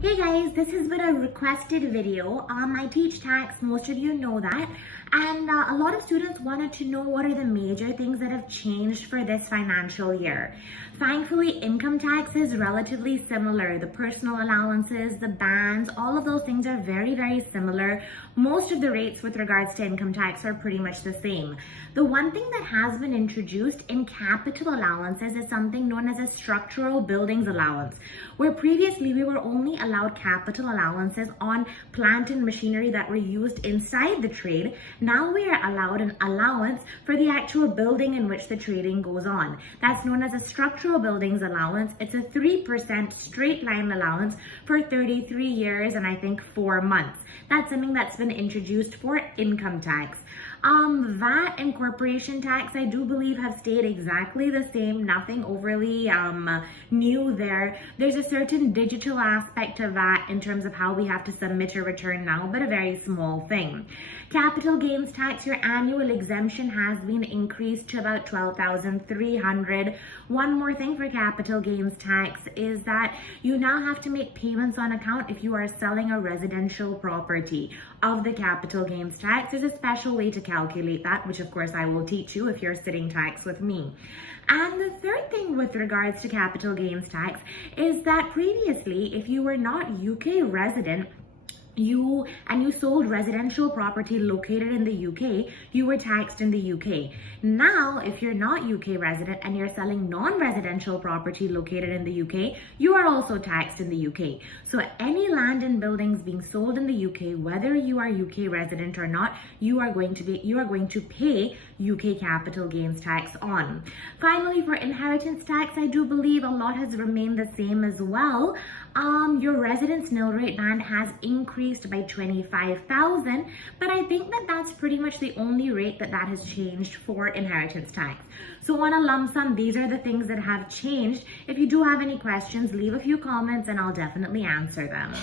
Hey guys, this has been a requested video. I teach tax, most of you know that, and a lot of students wanted to know what are the major things that have changed for this financial year. Thankfully, income tax is relatively similar. The personal allowances, the bans, all of those things are very, very similar. Most of the rates with regards to income tax are pretty much the same. The one thing that has been introduced in capital allowances is something known as a structural buildings allowance, where previously we were only allowed capital allowances on plant and machinery that were used inside the trade. Now we are allowed an allowance for the actual building in which the trading goes on. That's known as a structural buildings allowance. It's a 3% straight line allowance for 33 years and I think 4 months. That's something that's been introduced for income tax. VAT and corporation tax, I do believe, have stayed exactly the same. Nothing overly new there. There's a certain digital aspect of VAT in terms of how we have to submit a return now, but a very small thing. Capital gains tax, your annual exemption has been increased to about $12,300. One more thing for capital gains tax is that you now have to make payments on account if you are selling a residential property of the capital gains tax. There's a special way to calculate that, which of course I will teach you if you're sitting tax with me. And the third thing with regards to capital gains tax is that previously, if you were not UK resident, you sold residential property located in the UK, you were taxed in the UK. Now, if you're not UK resident and you're selling non-residential property located in the UK, you are also taxed in the UK. So any land and buildings being sold in the UK, whether you are UK resident or not, you are going to pay UK capital gains tax on. Finally, for inheritance tax, I do believe a lot has remained the same as well. Your residence nil rate band has increased by 25,000, but I think that that's pretty much the only rate that has changed for inheritance tax. So on a lump sum, these are the things that have changed. If you do have any questions, leave a few comments and I'll definitely answer them.